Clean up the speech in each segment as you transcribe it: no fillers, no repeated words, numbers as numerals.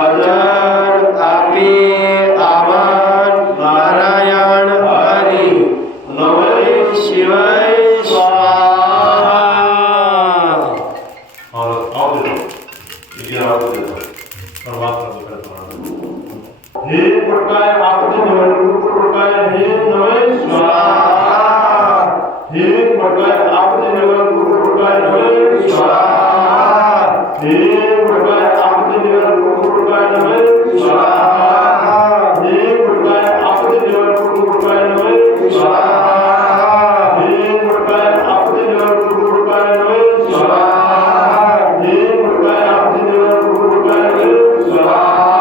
અજર આપે આમાર નારાયણ હરિ નમઃ શિવાય સ્વાહા। और आओ देखो ये आओ देखो परमात्मा को करना हे प्रकाय आपके निवन प्रकाय हे नमः स्वाहा हे प्रकाय आपके निवन प्रकाय नमः स्वाहा हे प्रकाय आपके निवन प्रकाय नमः स्वाहा हे प्रकाय आपके निवन प्रकाय नमः स्वाहा हे प्रकाय आपके निवन प्रकाय नमः स्वाहा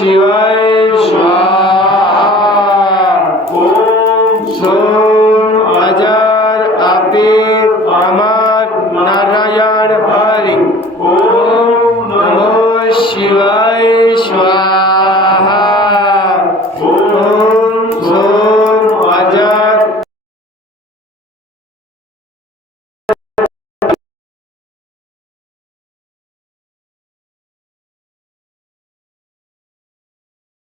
શિવાય સ્વાહા। ઓમ